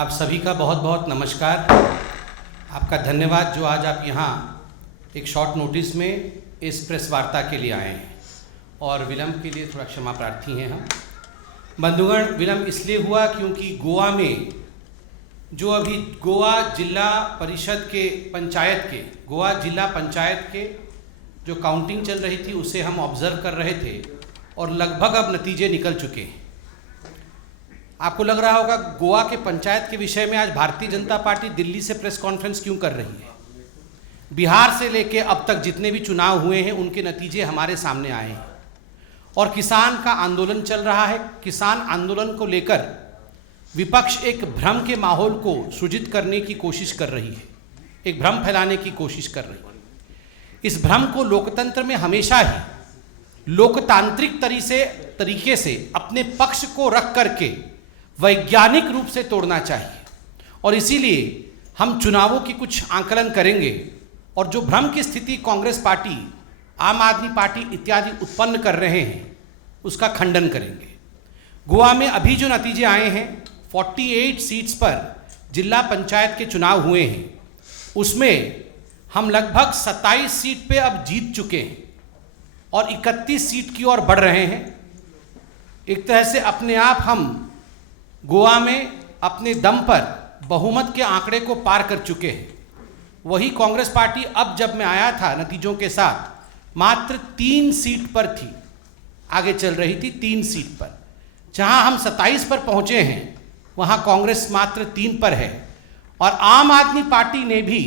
आप सभी का बहुत बहुत नमस्कार। आपका धन्यवाद जो आज आप यहाँ एक शॉर्ट नोटिस में इस प्रेस वार्ता के लिए आए हैं और विलम्ब के लिए थोड़ा क्षमा प्रार्थी हैं हम। बंधुगण, विलम्ब इसलिए हुआ क्योंकि गोवा में जो अभी गोवा जिला परिषद के गोवा जिला पंचायत के जो काउंटिंग चल रही थी उसे हम ऑब्जर्व कर रहे थे और लगभग अब नतीजे निकल चुके हैं। आपको लग रहा होगा गोवा के पंचायत के विषय में आज भारतीय जनता पार्टी दिल्ली से प्रेस कॉन्फ्रेंस क्यों कर रही है। बिहार से लेके अब तक जितने भी चुनाव हुए हैं उनके नतीजे हमारे सामने आए हैं और किसान का आंदोलन चल रहा है। किसान आंदोलन को लेकर विपक्ष एक भ्रम के माहौल को सृजित करने की कोशिश कर रही है, एक भ्रम फैलाने की कोशिश कर रही है। इस भ्रम को लोकतंत्र में हमेशा ही लोकतांत्रिक तरीके से अपने पक्ष को रख करके वैज्ञानिक रूप से तोड़ना चाहिए और इसीलिए हम चुनावों की कुछ आंकलन करेंगे और जो भ्रम की स्थिति कांग्रेस पार्टी, आम आदमी पार्टी इत्यादि उत्पन्न कर रहे हैं उसका खंडन करेंगे। गोवा में अभी जो नतीजे आए हैं 48 सीट्स पर जिला पंचायत के चुनाव हुए हैं, उसमें हम लगभग 27 सीट पे अब जीत चुके हैं और 31 सीट की ओर बढ़ रहे हैं। एक तरह से अपने आप हम गोवा में अपने दम पर बहुमत के आंकड़े को पार कर चुके हैं। वही कांग्रेस पार्टी अब जब मैं आया था नतीजों के साथ मात्र 3 सीट पर थी, आगे चल रही थी 3 सीट पर। जहां हम 27 पर पहुंचे हैं वहां कांग्रेस मात्र 3 पर है और आम आदमी पार्टी ने भी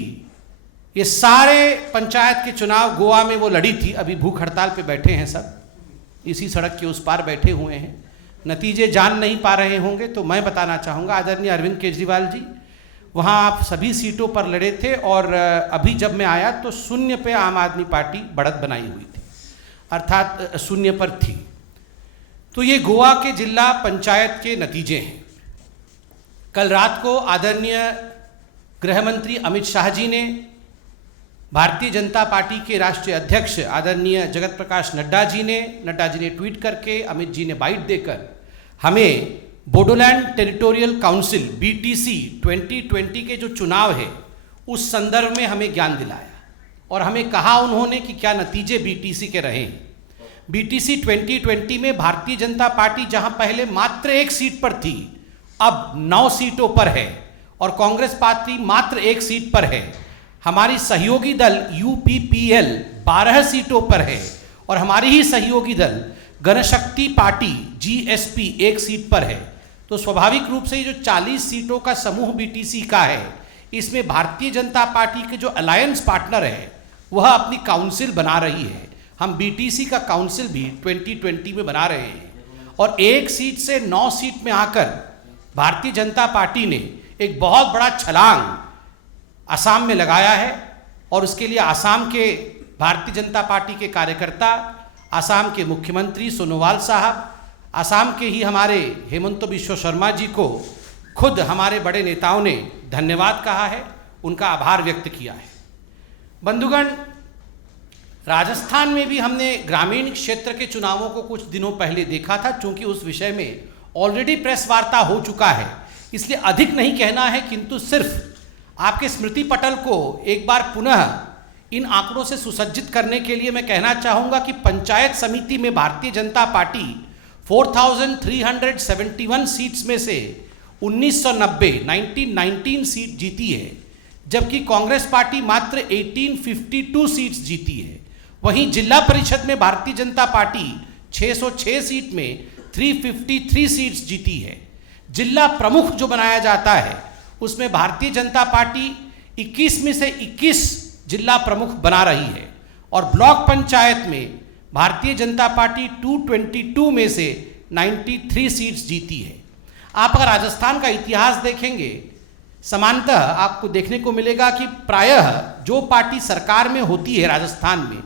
ये सारे पंचायत के चुनाव गोवा में वो लड़ी थी। अभी भूख हड़ताल पे बैठे हैं, सब इसी सड़क के उस पार बैठे हुए हैं। नतीजे जान नहीं पा रहे होंगे तो मैं बताना चाहूँगा, आदरणीय अरविंद केजरीवाल जी वहाँ आप सभी सीटों पर लड़े थे और अभी जब मैं आया तो 0 पे आम आदमी पार्टी बढ़त बनाई हुई थी, अर्थात 0 पर थी। तो ये गोवा के जिला पंचायत के नतीजे हैं। कल रात को आदरणीय गृह मंत्री अमित शाह जी ने भारतीय जनता पार्टी के राष्ट्रीय अध्यक्ष आदरणीय जगत प्रकाश नड्डा जी ने ट्वीट करके, अमित जी ने बाइट देकर हमें बोडोलैंड टेरिटोरियल काउंसिल BTC 2020 के जो चुनाव है उस संदर्भ में हमें ज्ञान दिलाया और हमें कहा उन्होंने कि क्या नतीजे BTC के रहे हैं। BTC 2020 में भारतीय जनता पार्टी जहां पहले मात्र 1 सीट पर थी अब 9 सीटों पर है और कांग्रेस पार्टी मात्र 1 सीट पर है। हमारी सहयोगी दल UPPL 12 सीटों पर है और हमारी ही सहयोगी दल जनशक्ति पार्टी GSP 1 सीट पर है। तो स्वाभाविक रूप से ये जो 40 सीटों का समूह BTC का है, इसमें भारतीय जनता पार्टी के जो अलायंस पार्टनर है वह अपनी काउंसिल बना रही है। हम BTC का काउंसिल भी 2020 में बना रहे हैं और 1 सीट से 9 सीट में आकर भारतीय जनता पार्टी ने एक बहुत बड़ा छलांग असम में लगाया है और उसके लिए असम के भारतीय जनता पार्टी के कार्यकर्ता, असम के मुख्यमंत्री सोनोवाल साहब, असम के ही हमारे हेमंत बिश्व शर्मा जी को खुद हमारे बड़े नेताओं ने धन्यवाद कहा है, उनका आभार व्यक्त किया है। बंधुगण, राजस्थान में भी हमने ग्रामीण क्षेत्र के चुनावों को कुछ दिनों पहले देखा था। चूंकि उस विषय में ऑलरेडी प्रेस वार्ता हो चुका है इसलिए अधिक नहीं कहना है, किंतु सिर्फ आपके स्मृति पटल को एक बार पुनः इन आंकड़ों से सुसज्जित करने के लिए मैं कहना चाहूँगा कि पंचायत समिति में भारतीय जनता पार्टी 4,371 सीट्स में से 1919 सीट जीती है, जबकि कांग्रेस पार्टी मात्र 1852 सीट्स जीती है। वहीं जिला परिषद में भारतीय जनता पार्टी 606 सीट में 353 सीट्स जीती है। जिला प्रमुख जो बनाया जाता है उसमें भारतीय जनता पार्टी 21 में से 21 जिला प्रमुख बना रही है और ब्लॉक पंचायत में भारतीय जनता पार्टी 222 में से 93 सीट्स जीती है। आप अगर राजस्थान का इतिहास देखेंगे, समानतः आपको देखने को मिलेगा कि प्रायः जो पार्टी सरकार में होती है राजस्थान में,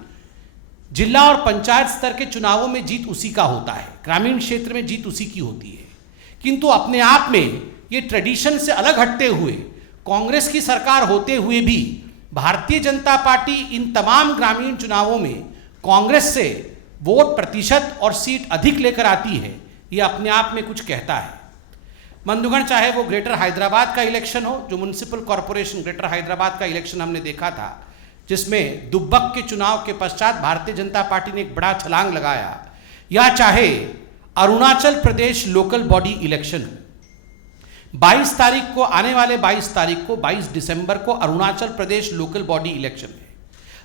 जिला और पंचायत स्तर के चुनावों में जीत उसी का होता है, ग्रामीण क्षेत्र में जीत उसी की होती है। किंतु अपने आप में ये ट्रेडिशन से अलग हटते हुए कांग्रेस की सरकार होते हुए भी भारतीय जनता पार्टी इन तमाम ग्रामीण चुनावों में कांग्रेस से वोट प्रतिशत और सीट अधिक लेकर आती है, ये अपने आप में कुछ कहता है। बंधुगण, चाहे वो ग्रेटर हैदराबाद का इलेक्शन हो, जो म्युनिसिपल कॉरपोरेशन ग्रेटर हैदराबाद का इलेक्शन हमने देखा था, जिसमें दुब्बक के चुनाव के पश्चात भारतीय जनता पार्टी ने एक बड़ा छलांग लगाया, या चाहे Arunachal Pradesh local body election हो, 22 तारीख को, आने वाले 22 तारीख को, 22 दिसंबर को Arunachal Pradesh local body election है।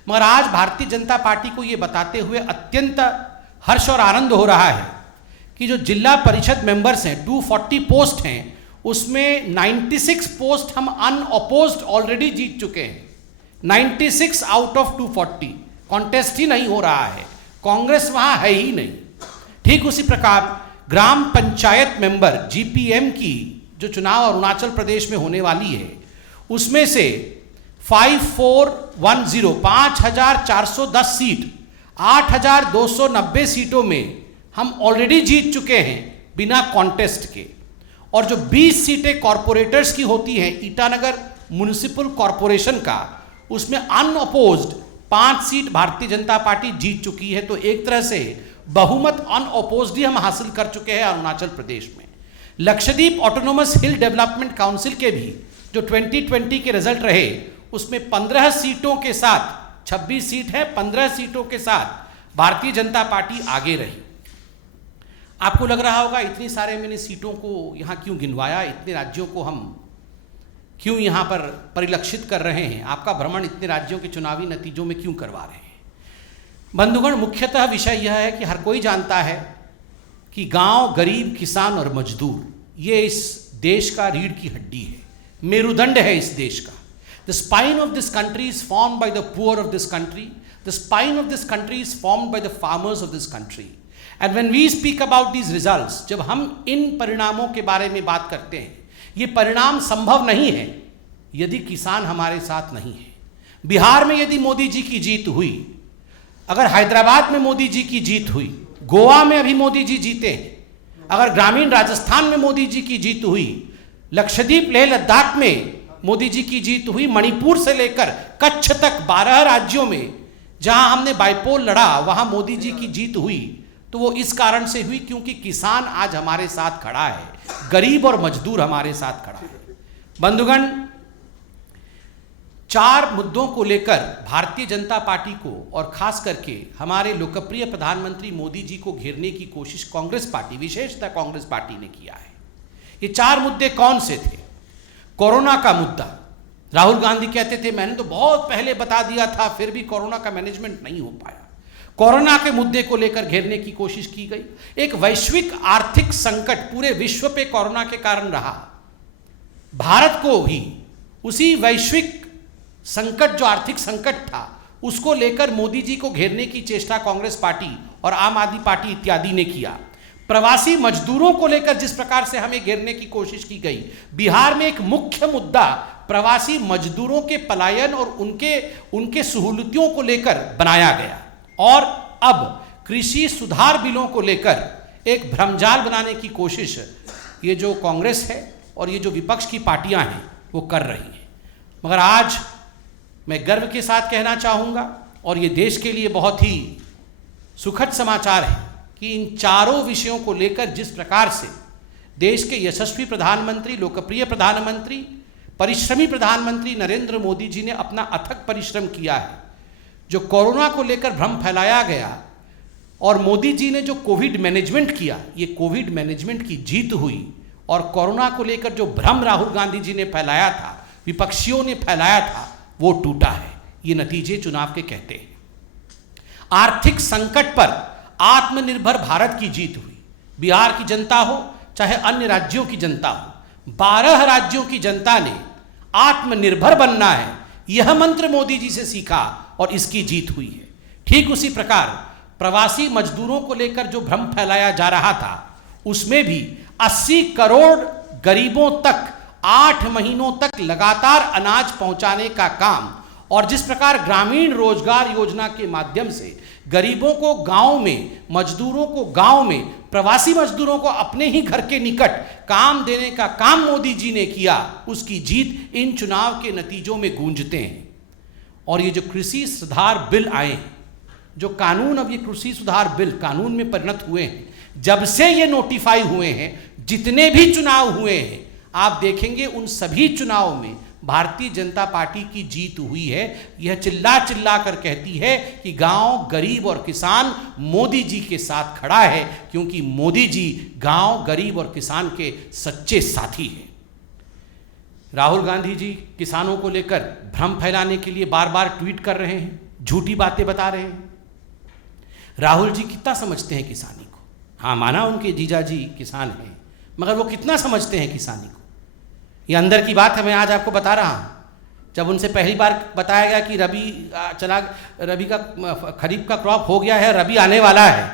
मगर आज भारतीय जनता पार्टी को यह बताते हुए अत्यंत हर्ष और आनंद हो रहा है कि जो जिला परिषद मेंबर्स हैं, 240 पोस्ट हैं, उसमें 96 पोस्ट हम अनअपोज्ड ऑलरेडी जीत चुके हैं। 96 आउट ऑफ 240, कॉन्टेस्ट ही नहीं हो रहा है, कांग्रेस वहां है ही नहीं। ठीक उसी प्रकार ग्राम पंचायत मेंबर जीपीएम की जो चुनाव अरुणाचल प्रदेश में होने वाली है, उसमें से 5410 सीट, 8290 सीटों में हम ऑलरेडी जीत चुके हैं बिना कॉन्टेस्ट के। और जो 20 सीटें कॉरपोरेटर्स की होती हैं ईटानगर म्युनिसिपल कॉरपोरेशन का, उसमें unopposed 5 seat Bharatiya Janata party जीत चुकी है। तो एक तरह से बहुमत अनअपोज्ड ही हम हासिल कर चुके हैं अरुणाचल प्रदेश में। लक्षद्वीप ऑटोनोमस हिल डेवलपमेंट काउंसिल के भी जो 2020 के रिजल्ट रहे, उसमें 15 सीटों के साथ, 26 सीट है, 15 सीटों के साथ भारतीय जनता पार्टी आगे रही। आपको लग रहा होगा इतनी सारे मैंने सीटों को यहाँ क्यों गिनवाया, इतने राज्यों को हम क्यों यहाँ पर परिलक्षित कर रहे हैं, आपका भ्रमण इतने राज्यों के चुनावी नतीजों में क्यों करवा रहे हैं। बंधुगण, मुख्यतः विषय यह है कि हर कोई जानता है कि गांव, गरीब, किसान और मजदूर ये इस देश का रीढ़ की हड्डी है, मेरुदंड है इस देश का। The spine of this country is formed by the poor of this country, the spine of this country is formed by the farmers of this country. And when we speak about these results, जब हम इन परिणामों के बारे में बात करते हैं, ये परिणाम संभव नहीं है यदि किसान हमारे साथ नहीं है। बिहार में यदि मोदी जी की जीत हुई, अगर हैदराबाद में मोदी जी की जीत हुई, गोवा में अभी मोदी जी जीते हैं, अगर ग्रामीण राजस्थान में मोदी जी की जीत हुई, लक्षद्वीप, लेह लद्दाख में मोदी जी की जीत हुई, मणिपुर से लेकर कच्छ तक 12 राज्यों में जहां हमने बाइपोल लड़ा वहां मोदी जी की जीत हुई, तो वो इस कारण से हुई क्योंकि किसान आज हमारे साथ खड़ा है, गरीब और मजदूर हमारे साथ खड़ा है। बंधुगण, 4 मुद्दों को लेकर भारतीय जनता पार्टी को और खास करके हमारे लोकप्रिय प्रधानमंत्री मोदी जी को घेरने की कोशिश कांग्रेस पार्टी, विशेषतः कांग्रेस पार्टी ने किया है। ये 4 मुद्दे कौन से थे? कोरोना का मुद्दा, राहुल गांधी कहते थे मैंने तो बहुत पहले बता दिया था, फिर भी कोरोना का मैनेजमेंट नहीं हो पाया। कोरोना के मुद्दे को लेकर घेरने की कोशिश की गई। एक वैश्विक आर्थिक संकट पूरे विश्व पे कोरोना के कारण रहा, भारत को भी उसी वैश्विक संकट, जो आर्थिक संकट था, उसको लेकर मोदी जी को घेरने की चेष्टा कांग्रेस पार्टी और आम आदमी पार्टी इत्यादि ने किया। प्रवासी मजदूरों को लेकर जिस प्रकार से हमें घेरने की कोशिश की गई, बिहार में एक मुख्य मुद्दा प्रवासी मजदूरों के पलायन और उनके सहूलियतों को लेकर बनाया गया। और अब कृषि सुधार बिलों को लेकर एक भ्रमजाल बनाने की कोशिश ये जो कांग्रेस है और ये जो विपक्ष की पार्टियां हैं वो कर रही हैं। मगर आज मैं गर्व के साथ कहना चाहूँगा, और ये देश के लिए बहुत ही सुखद समाचार है कि इन 4 विषयों को लेकर जिस प्रकार से देश के यशस्वी प्रधानमंत्री, लोकप्रिय प्रधानमंत्री, परिश्रमी प्रधानमंत्री नरेंद्र मोदी जी ने अपना अथक परिश्रम किया है, जो कोरोना को लेकर भ्रम फैलाया गया और मोदी जी ने जो कोविड मैनेजमेंट किया, ये कोविड मैनेजमेंट की जीत हुई। और कोरोना को लेकर जो भ्रम राहुल गांधी जी ने फैलाया था, विपक्षियों ने फैलाया था, वो टूटा है। ये नतीजे चुनाव के कहते हैं। आर्थिक संकट पर आत्मनिर्भर भारत की जीत हुई। बिहार की जनता हो चाहे अन्य राज्यों की जनता हो, 12 राज्यों की जनता ने आत्मनिर्भर बनना है, यह मंत्र मोदी जी से सीखा और इसकी जीत हुई है। ठीक उसी प्रकार प्रवासी मजदूरों को लेकर जो भ्रम फैलाया जा रहा था, उसमें भी 80 करोड़ गरीबों तक 8 महीनों तक लगातार अनाज पहुंचाने का काम, और जिस प्रकार ग्रामीण रोजगार योजना के माध्यम से गरीबों को गांव में, मजदूरों को गांव में, प्रवासी मजदूरों को अपने ही घर के निकट काम देने का काम मोदी जी ने किया, उसकी जीत इन चुनाव के नतीजों में गूंजते हैं। और ये जो कृषि सुधार बिल आए हैं, जो कानून, अब ये कृषि सुधार बिल कानून में परिणत हुए हैं, जब से ये नोटिफाई हुए हैं, जितने भी चुनाव हुए हैं आप देखेंगे उन सभी चुनाव में भारतीय जनता पार्टी की जीत हुई है। यह चिल्ला चिल्ला कर कहती है कि गांव, गरीब और किसान मोदी जी के साथ खड़ा है, क्योंकि मोदी जी गांव, गरीब और किसान के सच्चे साथी हैं। राहुल गांधी जी किसानों को लेकर भ्रम फैलाने के लिए बार बार ट्वीट कर रहे हैं, झूठी बातें बता रहे हैं। राहुल जी कितना समझते हैं किसानी को? हाँ, माना उनके जीजा जी किसान हैं, मगर वो कितना समझते हैं किसानी को? ये अंदर की बात है, मैं आज आपको बता रहा हूँ। जब उनसे पहली बार बताया गया कि रबी का खरीफ का क्रॉप हो गया है, रबी आने वाला है,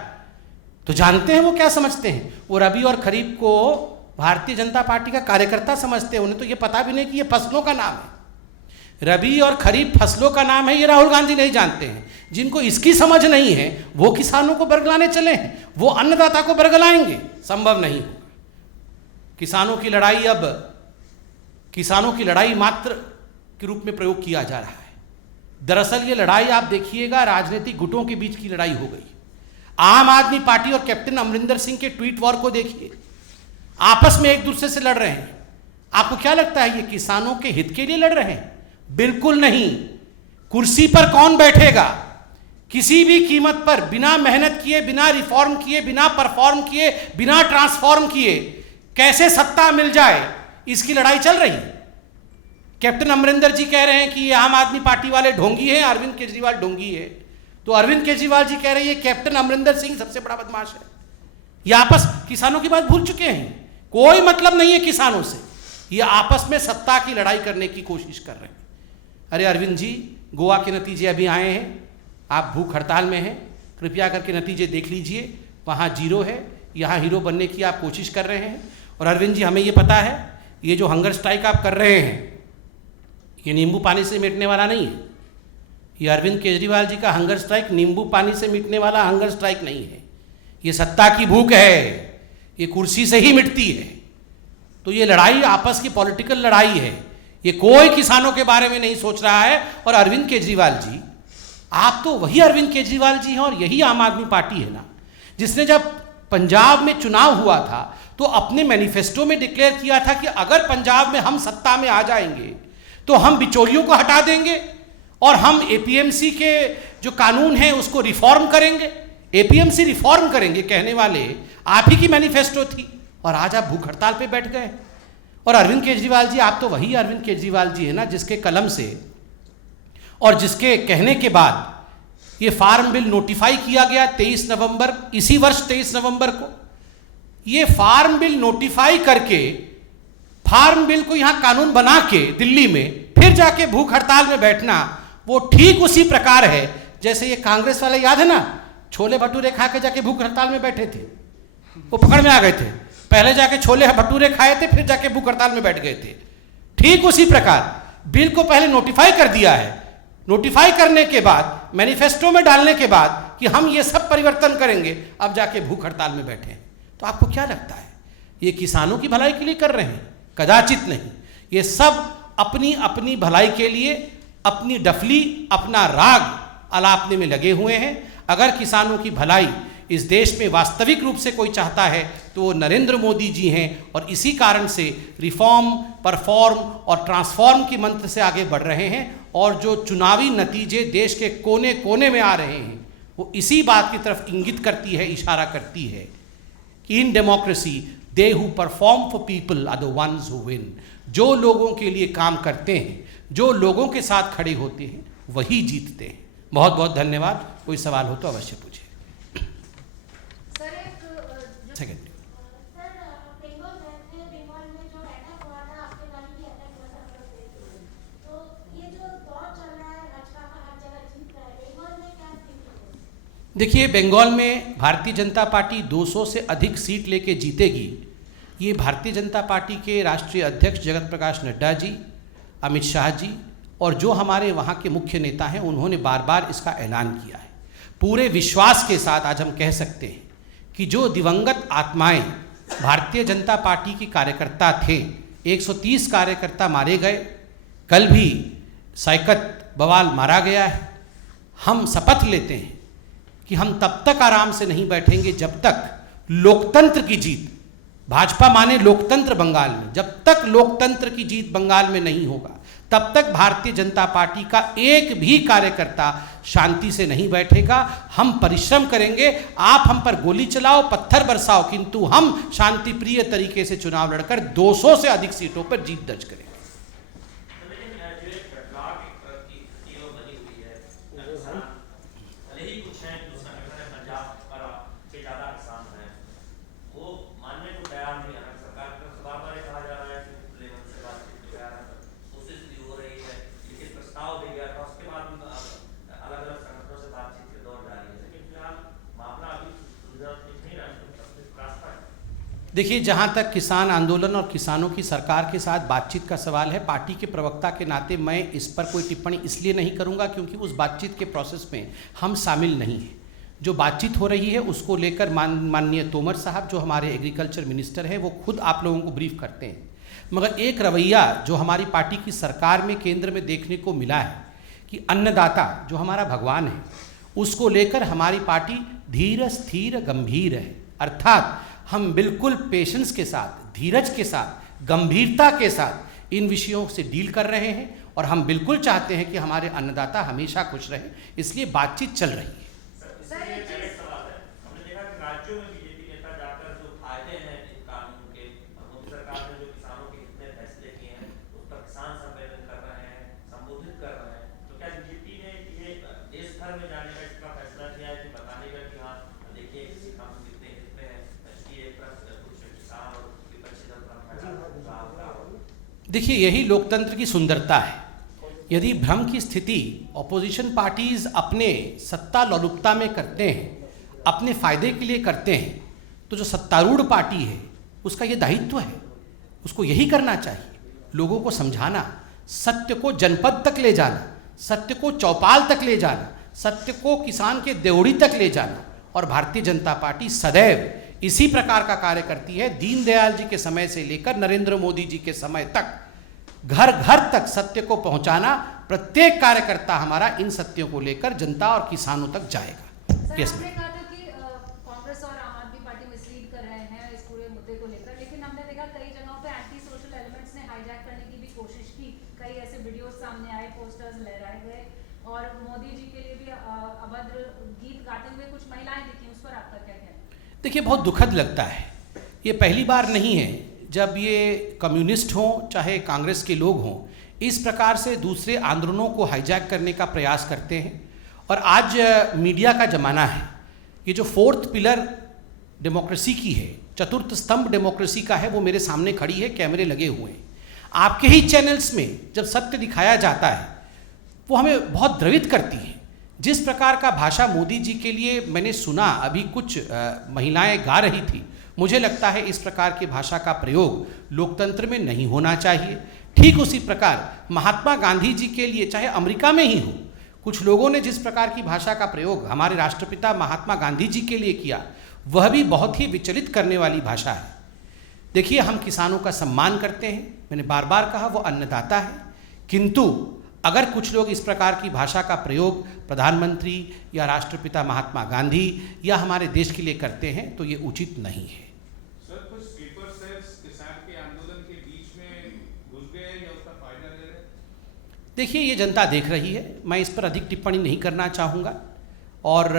तो जानते हैं वो क्या समझते हैं? वो रबी और खरीफ को भारतीय जनता पार्टी का कार्यकर्ता समझते हैं। उन्हें तो ये पता भी नहीं कि ये फसलों का नाम है। रबी और खरीफ फसलों का नाम है, ये राहुल गांधी नहीं जानते हैं। जिनको इसकी समझ नहीं है वो किसानों को बरगलाने चले हैं, वो अन्नदाता को बरगलाएंगे, संभव नहीं होगा। किसानों की लड़ाई मात्र के रूप में प्रयोग किया जा रहा है। दरअसल ये लड़ाई आप देखिएगा राजनीतिक गुटों के बीच की लड़ाई हो गई। आम आदमी पार्टी और कैप्टन अमरिंदर सिंह के ट्वीट वॉर को देखिए, आपस में एक दूसरे से लड़ रहे हैं। आपको क्या लगता है ये किसानों के हित के लिए लड़ रहे हैं? बिल्कुल नहीं। कुर्सी पर कौन बैठेगा, किसी भी कीमत पर, बिना मेहनत किए, बिना रिफॉर्म किए, बिना परफॉर्म किए, बिना ट्रांसफॉर्म किए कैसे सत्ता मिल जाए, इसकी लड़ाई चल रही है। कैप्टन अमरिंदर जी कह रहे हैं कि ये आम आदमी पार्टी वाले ढोंगी हैं, अरविंद केजरीवाल ढोंगी है। तो अरविंद केजरीवाल जी कह रहे हैं कैप्टन अमरिंदर सिंह सबसे बड़ा बदमाश है। ये आपस किसानों की बात भूल चुके हैं, कोई मतलब नहीं है किसानों से। ये आपस में सत्ता की लड़ाई करने की कोशिश कर रहे हैं। अरे अरविंद जी, गोवा के नतीजे अभी आए हैं, आप भूख हड़ताल में हैं, कृपया करके नतीजे देख लीजिए। वहाँ जीरो है, यहाँ हीरो बनने की आप कोशिश कर रहे हैं। और अरविंद जी, हमें ये पता है ये जो हंगर स्ट्राइक आप कर रहे हैं ये नींबू पानी से मिटने वाला नहीं है। ये अरविंद केजरीवाल जी का हंगर स्ट्राइक नींबू पानी से मिटने वाला हंगर स्ट्राइक नहीं है। ये सत्ता की भूख है, ये कुर्सी से ही मिटती है। तो ये लड़ाई आपस की पॉलिटिकल लड़ाई है, ये कोई किसानों के बारे में नहीं सोच रहा है। और अरविंद केजरीवाल जी, आप तो वही अरविंद केजरीवाल जी हैं और यही आम आदमी पार्टी है ना, जिसने जब पंजाब में चुनाव हुआ था तो अपने मैनिफेस्टो में डिक्लेयर किया था कि अगर पंजाब में हम सत्ता में आ जाएंगे तो हम बिचौलियों को हटा देंगे और हम एपीएमसी के जो कानून है उसको रिफॉर्म करेंगे। एपीएमसी रिफॉर्म करेंगे कहने वाले आप ही की मैनिफेस्टो थी, और आज आप भूख हड़ताल पे बैठ गए। और अरविंद केजरीवाल जी, आप तो वही अरविंद केजरीवाल जी है ना जिसके कलम से और जिसके कहने के बाद ये फार्म बिल नोटिफाई किया गया 23 नवंबर, इसी वर्ष 23 नवंबर को। ये फार्म बिल नोटिफाई करके, फार्म बिल को यहां कानून बना के दिल्ली में फिर जाके भूख हड़ताल में बैठना, वो ठीक उसी प्रकार है जैसे ये कांग्रेस वाले, याद है ना, छोले भटूरे खा के जाके भूख हड़ताल में बैठे थे, वो पकड़ में आ गए थे। पहले जाके छोले भटूरे खाए थे, फिर जाके भूख हड़ताल में बैठ गए थे। ठीक उसी प्रकार बिल को पहले नोटिफाई कर दिया है, नोटिफाई करने के बाद मैनिफेस्टो में डालने के बाद कि हम ये सब परिवर्तन करेंगे, अब जाके भूख हड़ताल में बैठे हैं। तो आपको क्या लगता है ये किसानों की भलाई के लिए कर रहे हैं? कदाचित नहीं। ये सब अपनी अपनी भलाई के लिए अपनी डफली, अपना राग अलापने में लगे हुए हैं। अगर किसानों की भलाई इस देश में वास्तविक रूप से कोई चाहता है तो वो नरेंद्र मोदी जी हैं, और इसी कारण से रिफॉर्म, परफॉर्म और ट्रांसफॉर्म की मंत्र से आगे बढ़ रहे हैं। और जो चुनावी नतीजे देश के कोने कोने में आ रहे हैं वो इसी बात की तरफ इंगित करती है, इशारा करती है कि in democracy they who perform for people are the ones who win. जो लोगों के लिए काम करते हैं, जो लोगों के साथ खड़े होते हैं, वही जीतते हैं। बहुत बहुत धन्यवाद। कोई सवाल हो तो अवश्य पूछे। सेकंड, देखिए, बंगाल में भारतीय जनता पार्टी 200 से अधिक सीट लेके जीतेगी। ये भारतीय जनता पार्टी के राष्ट्रीय अध्यक्ष जगत प्रकाश नड्डा जी, अमित शाह जी और जो हमारे वहाँ के मुख्य नेता हैं, उन्होंने बार बार इसका ऐलान किया है। पूरे विश्वास के साथ आज हम कह सकते हैं कि जो दिवंगत आत्माएं भारतीय जनता पार्टी की कार्यकर्ता थे, 130 कार्यकर्ता मारे गए, कल भी सैकत बवाल मारा गया है। हम शपथ लेते हैं कि हम तब तक आराम से नहीं बैठेंगे जब तक लोकतंत्र की जीत, भाजपा माने लोकतंत्र बंगाल में। जब तक लोकतंत्र की जीत बंगाल में नहीं होगा तब तक भारतीय जनता पार्टी का एक भी कार्यकर्ता शांति से नहीं बैठेगा। हम परिश्रम करेंगे, आप हम पर गोली चलाओ, पत्थर बरसाओ, किंतु हम शांतिप्रिय तरीके से चुनाव लड़कर 200 से अधिक सीटों पर जीत दर्ज करेंगे। देखिए, जहाँ तक किसान आंदोलन और किसानों की सरकार के साथ बातचीत का सवाल है, पार्टी के प्रवक्ता के नाते मैं इस पर कोई टिप्पणी इसलिए नहीं करूँगा क्योंकि उस बातचीत के प्रोसेस में हम शामिल नहीं हैं। जो बातचीत हो रही है उसको लेकर माननीय तोमर साहब जो हमारे एग्रीकल्चर मिनिस्टर हैं वो खुद आप लोगों को ब्रीफ करते हैं। मगर एक रवैया जो हमारी पार्टी की सरकार में केंद्र में देखने को मिला है कि अन्नदाता जो हमारा भगवान है उसको लेकर हमारी पार्टी धीर स्थिर गंभीर है। अर्थात हम बिल्कुल पेशेंस के साथ, धीरज के साथ, गंभीरता के साथ इन विषयों से डील कर रहे हैं और हम बिल्कुल चाहते हैं कि हमारे अन्नदाता हमेशा खुश रहें, इसलिए बातचीत चल रही है। देखिए, यही लोकतंत्र की सुंदरता है। यदि भ्रम की स्थिति ऑपोजिशन पार्टीज अपने सत्ता लोलुपता में करते हैं, अपने फायदे के लिए करते हैं, तो जो सत्तारूढ़ पार्टी है उसका ये दायित्व है, उसको यही करना चाहिए, लोगों को समझाना, सत्य को जनपद तक ले जाना, सत्य को चौपाल तक ले जाना, सत्य को किसान के देवड़ी तक ले जाना। और भारतीय जनता पार्टी सदैव इसी प्रकार का कार्य करती है। दीनदयाल जी के समय से लेकर नरेंद्र मोदी जी के समय तक घर घर तक सत्य को पहुंचाना, प्रत्येक कार्यकर्ता हमारा इन सत्यों को लेकर जनता और किसानों तक जाएगा। आपने कहा था कि कांग्रेस और आम आदमी पार्टी मिसलीड कर रहे हैं इस पूरे मुद्दे को लेकर, लेकिन हमने देखा कई जगहों पे एंटी सोशल एलिमेंट्स ने हाईजैक करने की भी कोशिश की। कई ऐसे वीडियोस सामने आए, पोस्टर्स लहराए गए और मोदी जी के लिए भी अभद्र गीत गाते हुए कुछ महिलाएं दिखी। उस पर आपका क्या कहना है? देखिए, बहुत दुखद लगता है। ये पहली बार नहीं है जब ये कम्युनिस्ट हों चाहे कांग्रेस के लोग हों, इस प्रकार से दूसरे आंदोलनों को हाईजैक करने का प्रयास करते हैं। और आज मीडिया का ज़माना है। ये जो फोर्थ पिलर डेमोक्रेसी की है, चतुर्थ स्तंभ डेमोक्रेसी का है, वो मेरे सामने खड़ी है, कैमरे लगे हुए हैं। आपके ही चैनल्स में जब सत्य दिखाया जाता है वो हमें बहुत द्रवित करती है। जिस प्रकार का भाषा मोदी जी के लिए मैंने सुना, अभी कुछ महिलाएं गा रही थी, मुझे लगता है इस प्रकार की भाषा का प्रयोग लोकतंत्र में नहीं होना चाहिए। ठीक उसी प्रकार महात्मा गांधी जी के लिए, चाहे अमेरिका में ही हो, कुछ लोगों ने जिस प्रकार की भाषा का प्रयोग हमारे राष्ट्रपिता महात्मा गांधी जी के लिए किया, वह भी बहुत ही विचलित करने वाली भाषा है। देखिए, हम किसानों का सम्मान करते हैं, मैंने बार बार कहा वो अन्नदाता है, किंतु अगर कुछ लोग इस प्रकार की भाषा का प्रयोग प्रधानमंत्री या राष्ट्रपिता महात्मा गांधी या हमारे देश के लिए करते हैं तो ये उचित नहीं है। सर, कुछ स्लीपर सेल्स किसान के आंदोलन के बीच में घुस गए या उसका फायदा ले रहे? देखिए, ये जनता देख रही है, मैं इस पर अधिक टिप्पणी नहीं करना चाहूँगा। और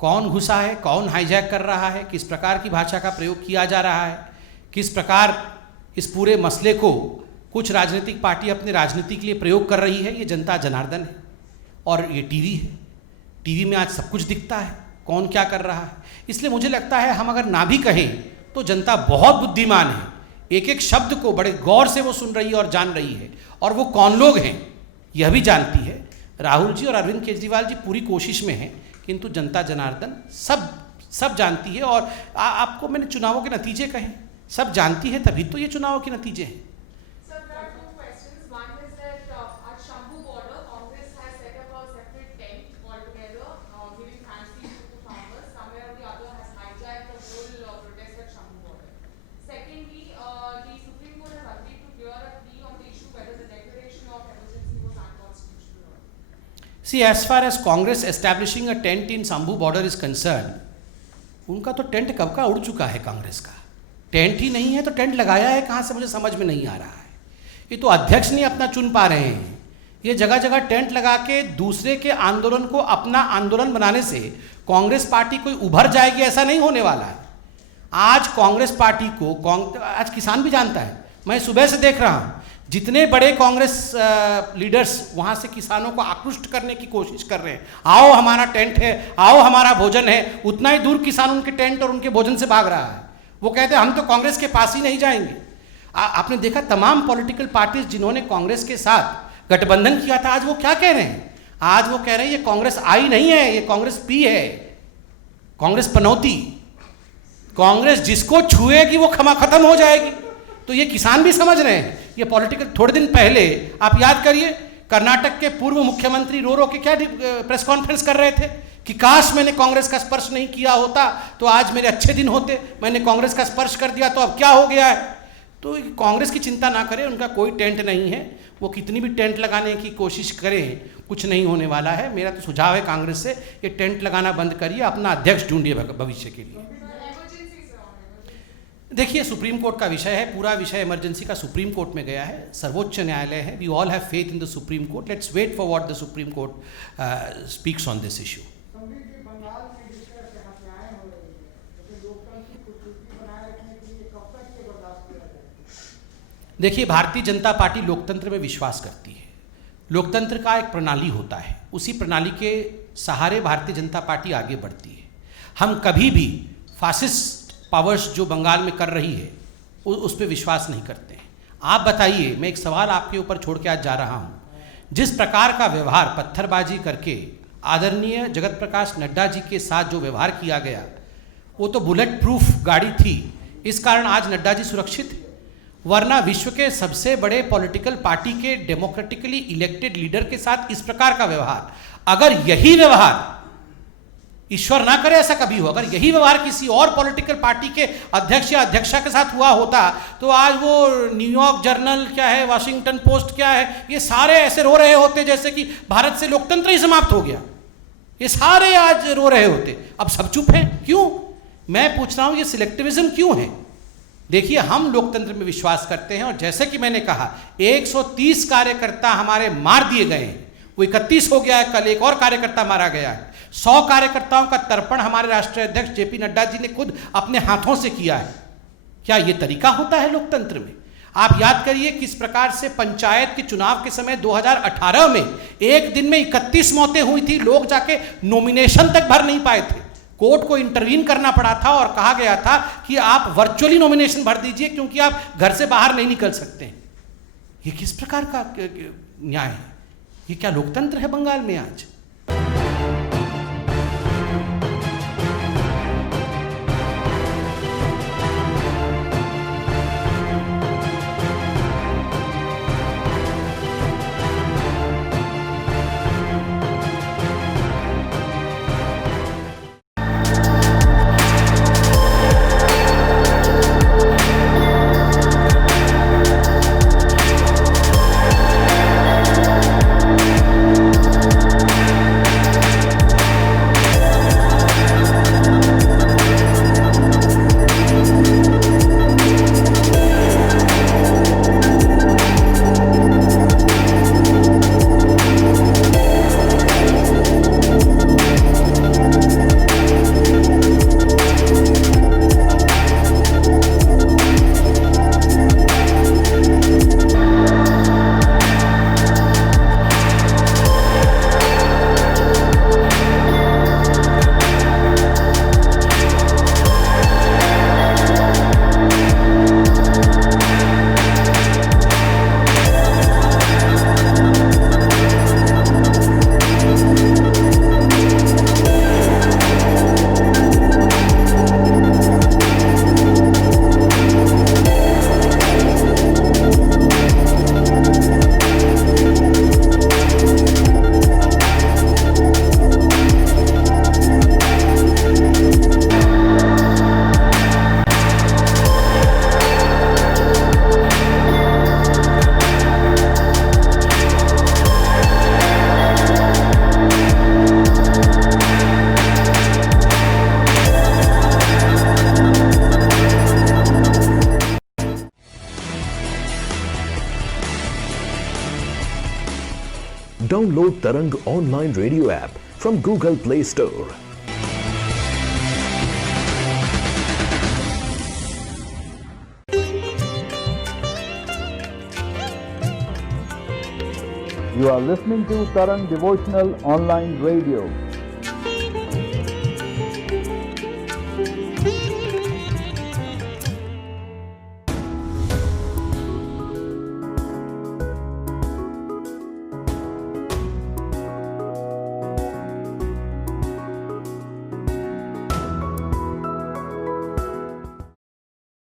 कौन घुसा है, कौन हाईजैक कर रहा है, किस प्रकार की भाषा का प्रयोग किया जा रहा है, किस प्रकार इस पूरे मसले को कुछ राजनीतिक पार्टी अपने राजनीति के लिए प्रयोग कर रही है, ये जनता जनार्दन है। और ये टीवी है, टीवी में आज सब कुछ दिखता है, कौन क्या कर रहा है। इसलिए मुझे लगता है हम अगर ना भी कहें तो जनता बहुत बुद्धिमान है, एक एक शब्द को बड़े गौर से वो सुन रही है और जान रही है, और वो कौन लोग हैं यह भी जानती है। राहुल जी और अरविंद केजरीवाल जी पूरी कोशिश में हैं, किंतु जनता जनार्दन सब जानती है। और आपको मैंने चुनावों के नतीजे कहे, सब जानती है, तभी तो ये चुनावों के नतीजे हैं। See, as far as Congress establishing a tent in Sambhu border is concerned, उनका तो टेंट कब का उड़ चुका है कांग्रेस का। टेंट ही नहीं है तो टेंट लगाया है कहाँ से, मुझे समझ में नहीं आ रहा है। ये तो अध्यक्ष नहीं अपना चुन पा रहे हैं। ये जगह जगह टेंट लगा के दूसरे के आंदोलन को अपना आंदोलन बनाने से कांग्रेस पार्टी कोई उभर जाएगी, ऐसा नहीं होने वाला है। आज कांग्रेस पार्टी को आज किसान भी जानता है, मैं सुबह से देख रहा हूँ जितने बड़े कांग्रेस लीडर्स वहाँ से किसानों को आकृष्ट करने की कोशिश कर रहे हैं, आओ हमारा टेंट है, आओ हमारा भोजन है, उतना ही दूर किसान उनके टेंट और उनके भोजन से भाग रहा है। वो कहते हैं हम तो कांग्रेस के पास ही नहीं जाएंगे। आपने देखा तमाम पॉलिटिकल पार्टीज जिन्होंने कांग्रेस के साथ गठबंधन किया था, आज वो क्या कह रहे हैं? आज वो कह रहे हैं ये कांग्रेस आई नहीं है, ये कांग्रेस पी है, कांग्रेस पनौती। कांग्रेस जिसको छुएगी वो खत्म हो जाएगी। तो ये किसान भी समझ रहे हैं ये पॉलिटिकल। थोड़े दिन पहले आप याद करिए, कर्नाटक के पूर्व मुख्यमंत्री रो के क्या प्रेस कॉन्फ्रेंस कर रहे थे कि काश मैंने कांग्रेस का स्पर्श नहीं किया होता तो आज मेरे अच्छे दिन होते, मैंने कांग्रेस का स्पर्श कर दिया तो अब क्या हो गया है। तो कांग्रेस की चिंता ना करें, उनका कोई टेंट नहीं है। वो कितनी भी टेंट लगाने की कोशिश करें, कुछ नहीं होने वाला है। मेरा तो सुझाव है कांग्रेस से, ये टेंट लगाना बंद करिए, अपना अध्यक्ष ढूंढिए भविष्य के लिए। देखिए, सुप्रीम कोर्ट का विषय है, पूरा विषय इमरजेंसी का सुप्रीम कोर्ट में गया है, सर्वोच्च न्यायालय है। We all have faith in the supreme court. Let's wait for what the supreme court speaks on this issue. देखिए, भारतीय जनता पार्टी लोकतंत्र में विश्वास करती है। लोकतंत्र का एक प्रणाली होता है, उसी प्रणाली के सहारे भारतीय जनता पार्टी आगे बढ़ती है। हम कभी भी फासिस्ट पावर्स जो बंगाल में कर रही है उस पर विश्वास नहीं करते हैं। आप बताइए, मैं एक सवाल आपके ऊपर छोड़ के आज जा रहा हूँ, जिस प्रकार का व्यवहार पत्थरबाजी करके आदरणीय जगत प्रकाश नड्डा जी के साथ जो व्यवहार किया गया, वो तो बुलेट प्रूफ गाड़ी थी, इस कारण आज नड्डा जी सुरक्षित है। वरना विश्व के सबसे बड़े पॉलिटिकल पार्टी के डेमोक्रेटिकली इलेक्टेड लीडर के साथ इस प्रकार का व्यवहार, अगर यही व्यवहार, ईश्वर ना करे ऐसा कभी हो, अगर यही व्यवहार किसी और पॉलिटिकल पार्टी के अध्यक्ष या अध्यक्षा के साथ हुआ होता तो आज वो न्यूयॉर्क जर्नल क्या है, वाशिंगटन पोस्ट क्या है, ये सारे ऐसे रो रहे होते जैसे कि भारत से लोकतंत्र ही समाप्त हो गया। ये सारे आज रो रहे होते। अब सब चुप हैं, क्यों? मैं पूछ रहा हूं ये सिलेक्टिविज्म क्यों है? देखिए, हम लोकतंत्र में विश्वास करते हैं और जैसे कि मैंने कहा 130 कार्यकर्ता हमारे मार दिए गए हैं, वो 31 हो गया है, कल एक और कार्यकर्ता मारा गया है। 100 कार्यकर्ताओं का तर्पण हमारे राष्ट्रीय अध्यक्ष जेपी नड्डा जी ने खुद अपने हाथों से किया है। क्या ये तरीका होता है लोकतंत्र में? आप याद करिए किस प्रकार से पंचायत के चुनाव के समय 2018 में एक दिन में 31 मौतें हुई थी, लोग जाके नॉमिनेशन तक भर नहीं पाए थे, कोर्ट को इंटरवीन करना पड़ा था और कहा गया था कि आप वर्चुअली नॉमिनेशन भर दीजिए क्योंकि आप घर से बाहर नहीं निकल सकते। ये किस प्रकार का न्याय है? ये क्या लोकतंत्र है बंगाल में आज? Download Tarang online radio app from Google Play Store. You are listening to Tarang Devotional Online Radio.